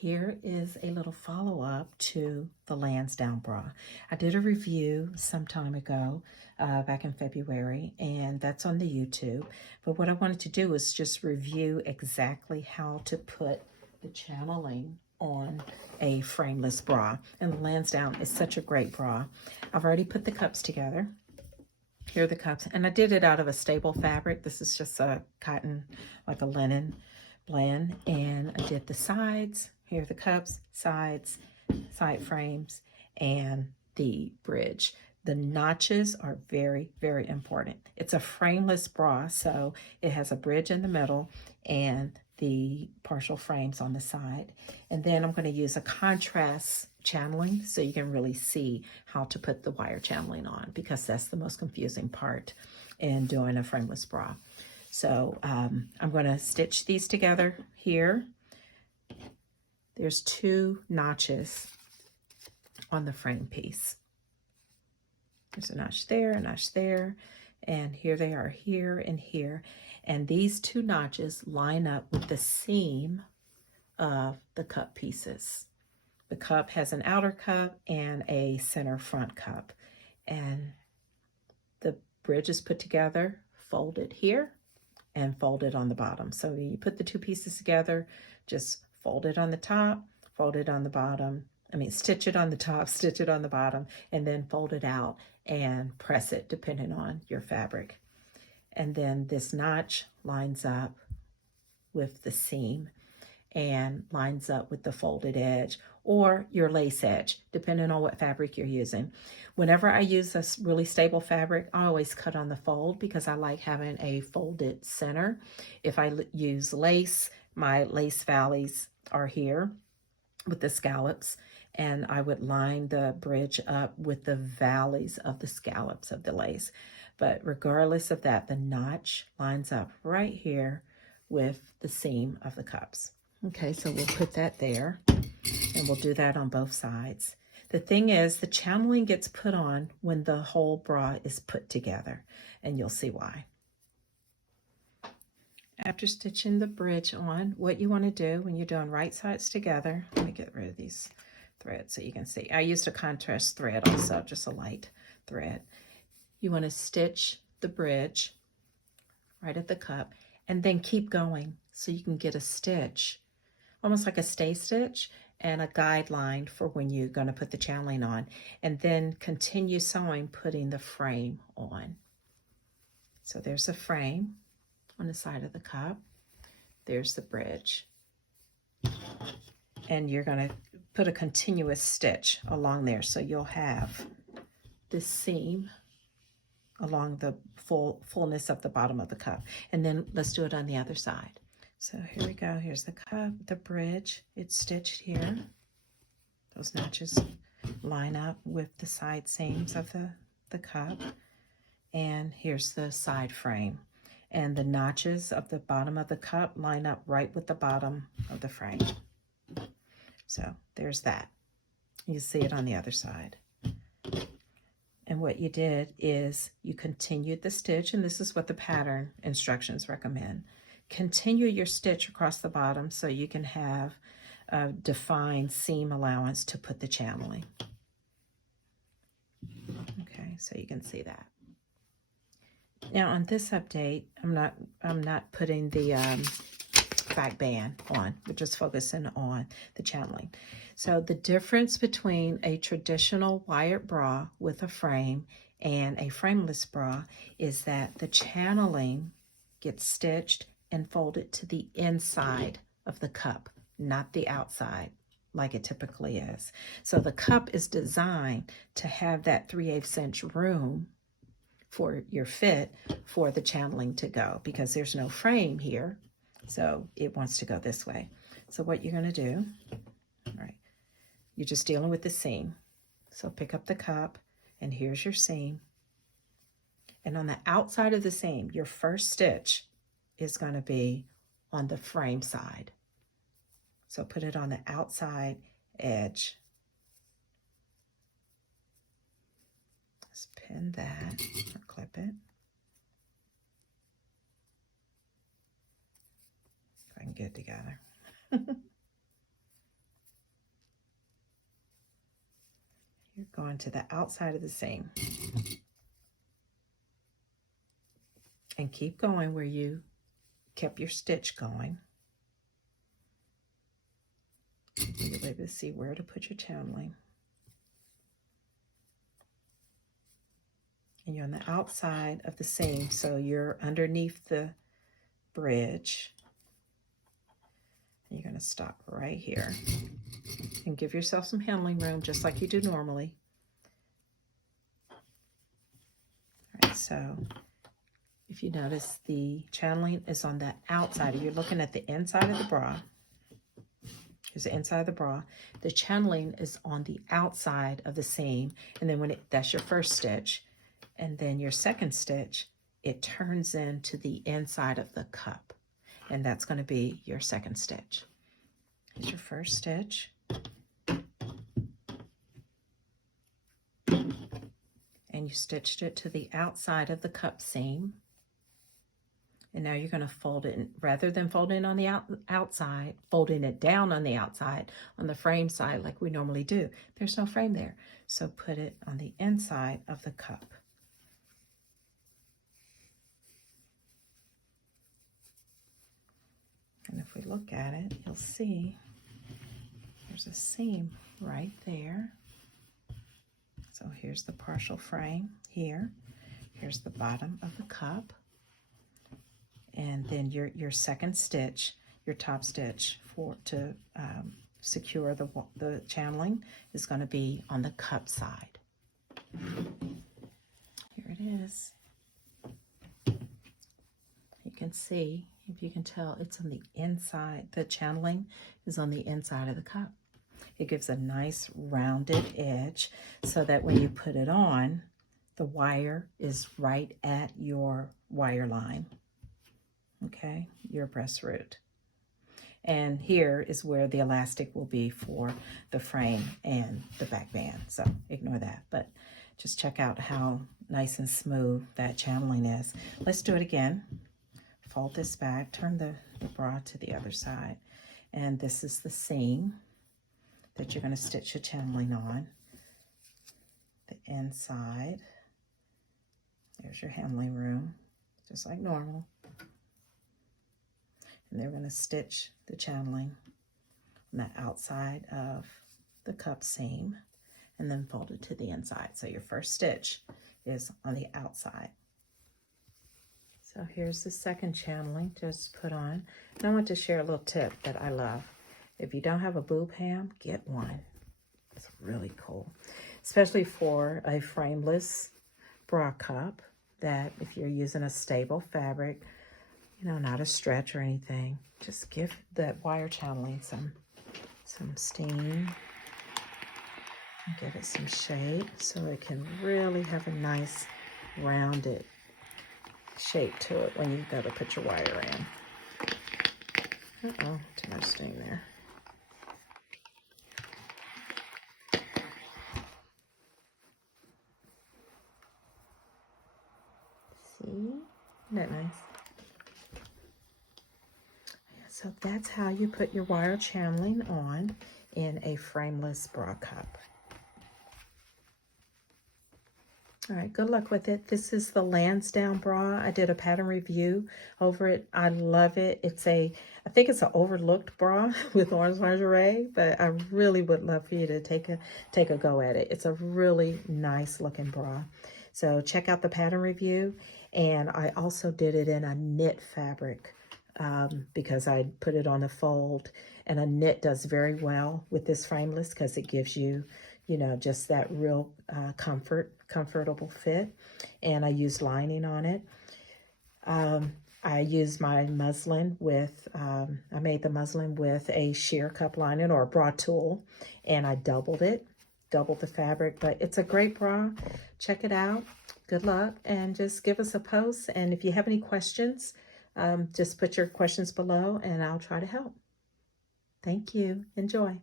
Here is a little follow-up to the Landsdowne bra. I did a review some time ago, back in February, and that's on the YouTube. But what I wanted to do is just review exactly how to put the channeling on a frameless bra. And the Landsdowne is such a great bra. I've already put the cups together. Here are the cups, and I did it out of a stable fabric. This is just a cotton, like a linen blend, and I did the sides. Here are the cups, sides, side frames, and the bridge. The notches are very, very important. It's a frameless bra, so it has a bridge in the middle and the partial frames on the side. And then I'm going to use a contrast channeling so you can really see how to put the wire channeling on, because that's the most confusing part in doing a frameless bra. So I'm going to stitch these together here. There's 2 notches on the frame piece. There's a notch there, and here they are, here and here. And these 2 notches line up with the seam of the cup pieces. The cup has an outer cup and a center front cup. And the bridge is put together, folded here, and folded on the bottom. So when you put the 2 pieces together, just fold it on the top, fold it on the bottom. Stitch it on the top, stitch it on the bottom, and then fold it out and press it depending on your fabric. And then this notch lines up with the seam and lines up with the folded edge or your lace edge, depending on what fabric you're using. Whenever I use this really stable fabric, I always cut on the fold because I like having a folded center. If I use lace, my lace valleys are here with the scallops, and I would line the bridge up with the valleys of the scallops of the lace. But regardless of that, the notch lines up right here with the seam of the cups. Okay, so we'll put that there, and we'll do that on both sides. The thing is, the channeling gets put on when the whole bra is put together, and you'll see why. After stitching the bridge on, what you want to do when you're doing right sides together, let me get rid of these threads so you can see. I used a contrast thread also, just a light thread. You want to stitch the bridge right at the cup and then keep going so you can get a stitch, almost like a stay stitch, and a guideline for when you're going to put the channeling on, and then continue sewing, putting the frame on. So there's a frame on the side of the cup. There's the bridge. And you're going to put a continuous stitch along there. So you'll have this seam along the fullness of the bottom of the cup. And then let's do it on the other side. So here we go. Here's the cup, the bridge. It's stitched here. Those notches line up with the side seams of the cup. And here's the side frame. And the notches of the bottom of the cup line up right with the bottom of the frame. So there's that. You see it on the other side. And what you did is you continued the stitch, and this is what the pattern instructions recommend. Continue your stitch across the bottom so you can have a defined seam allowance to put the channeling. Okay, so you can see that. Now on this update, I'm not putting the back band on. We're just focusing on the channeling. So the difference between a traditional wired bra with a frame and a frameless bra is that the channeling gets stitched and folded to the inside of the cup, not the outside like it typically is. So the cup is designed to have that 3/8 inch room for your fit for the channeling to go, because there's no frame here, so it wants to go this way. So what you're going to do, all right, you're just dealing with the seam. So pick up the cup, and here's your seam. And on the outside of the seam, your first stitch is going to be on the frame side. So put it on the outside edge. Let's pin that or clip it. If I can get it together. You're going to the outside of the seam. And keep going where you kept your stitch going. You'll be able to see where to put your channeling. And you're on the outside of the seam, so you're underneath the bridge. And you're going to stop right here and give yourself some handling room, just like you do normally. All right, so if you notice, the channeling is on the outside. You're looking at the inside of the bra. Here's the inside of the bra. The channeling is on the outside of the seam, and then that's your first stitch. And then your second stitch, it turns into the inside of the cup. And that's going to be your second stitch. Here's your first stitch. And you stitched it to the outside of the cup seam. And now you're going to fold it, rather than folding on the outside, folding it down on the outside, on the frame side like we normally do. There's no frame there. So put it on the inside of the cup. And if we look at it, you'll see there's a seam right there. So here's the partial frame here. Here's the bottom of the cup. And then your second stitch, your top stitch to secure the channeling is going to be on the cup side. Here it is. You can see, if you can tell, it's on the inside. The channeling is on the inside of the cup. It gives a nice rounded edge so that when you put it on, the wire is right at your wire line. Okay, your breast root. And here is where the elastic will be for the frame and the back band. So ignore that, but just check out how nice and smooth that channeling is. Let's do it again. Fold this back, turn the bra to the other side. And this is the seam that you're going to stitch your channeling on. The inside. There's your handling room, just like normal. And they're going to stitch the channeling on the outside of the cup seam and then fold it to the inside. So your first stitch is on the outside. So here's the second channeling just put on. And I want to share a little tip that I love. If you don't have a boob ham, get one. It's really cool, especially for a frameless bra cup, that if you're using a stable fabric, you know, not a stretch or anything, just give that wire channeling some steam and give it some shape so it can really have a nice rounded shape to it when you go to put your wire in. Uh-oh, too much steam there. See? Isn't that nice? So that's how you put your wire channeling on in a frameless bra cup. All right, good luck with it. This is the Landsdowne bra. I did a pattern review over it. I love it. I think it's an overlooked bra with orange lingerie, but I really would love for you to take a go at it. It's a really nice looking bra. So check out the pattern review. And I also did it in a knit fabric because I put it on a fold, and a knit does very well with this frameless because it gives you, you know, just that real comfortable fit. And I used lining on it. I used my muslin with, I made the muslin with a sheer cup lining or a bra tool, and I doubled the fabric, but it's a great bra. Check it out. Good luck, and just give us a post. And if you have any questions, just put your questions below and I'll try to help. Thank you. Enjoy.